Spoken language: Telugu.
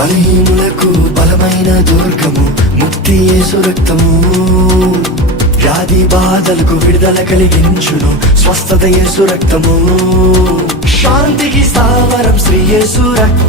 బలహీనులకు బలమైన దుర్గము, ముక్తి యేసు రక్తము. వ్యాధి బాధలకు విడుదల కలిగించును, స్వస్థత యేసు రక్తము. శాంతికి స్థావరం శ్రీ యేసు రక్తం.